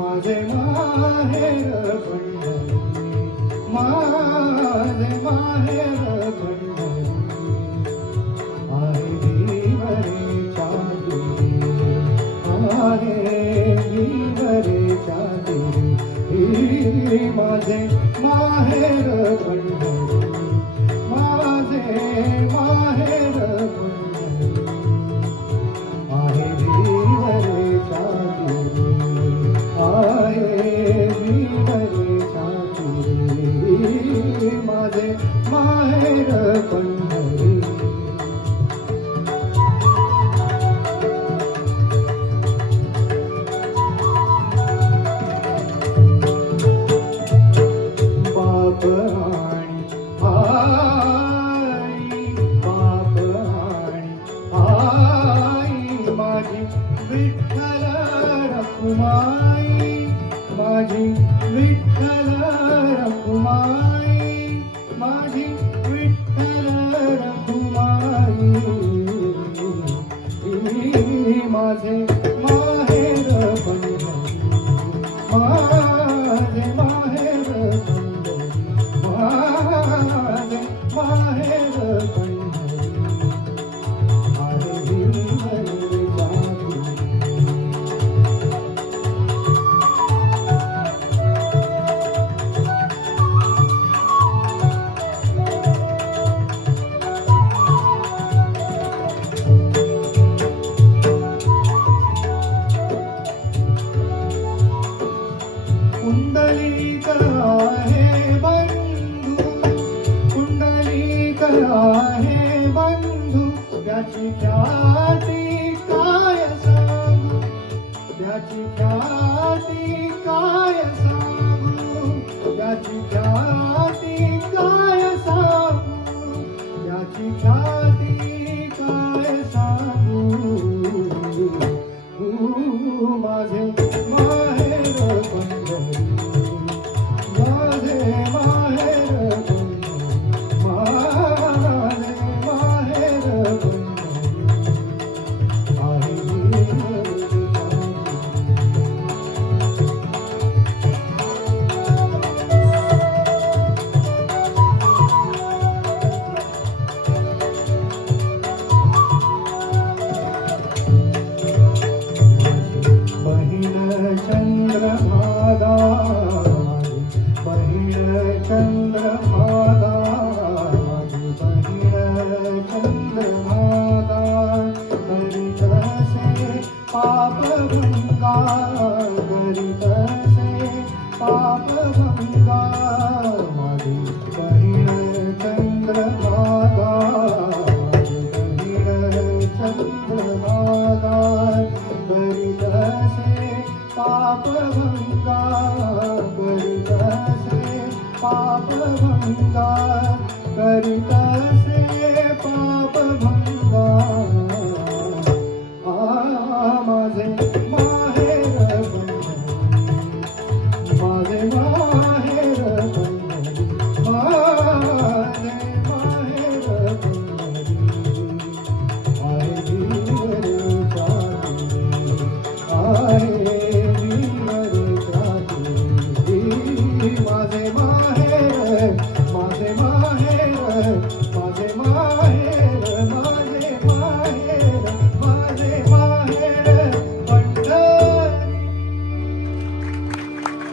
माझे माहेर पंढरी, माझे माहेर पंढरी, आहे विवरेच्या देवी, माझे माहेर पंढरी, माझे माहेर पंढरी, आहे विवरेच्या देवी, आहे विवरेच्या देवी, माझे माहेर पंढरी. बाप आणि आई माझी विठ्ठल रखुमाई, माझी विठ्ठल रखुमाई, माझी विठ्ठल रखुमाई, माझे माहेर पंढरी, माझे माहेर पंढरी, माझे माहेर पंढरी, आहे विवरेच्या कुंडलिक आहे बंधू, कुंडलिक आहे बंधू, त्याची ख्याती काय सांगू, त्याची ख्याती काय सांगू, त्याची ख्याती काय सांगू, त्याची ख्याती काय सांगू, माझे माहेर पंढरी, माझे माहेर पंढरी, माझे माहेर पंढरी, आहे विवरेच्या बहीण चंद्रभागा, बहीण चंद्रभागा, बहीण चंद्रभागा, करीत असे पापभंगा, करीत असे पापभंगा, माझी बहीण चंद्रभागा, बहीण चंद्रभागा, करीत असे पापभंगा, करीत असे पापभंगा, करीत असे पापभंगा, माझे माहेर पंढरी, माझे माहेर पंढरी, माझे माहेर पंढरी, आहे विवरेच्या देवी, आहे विवरेच्या देवी, माझे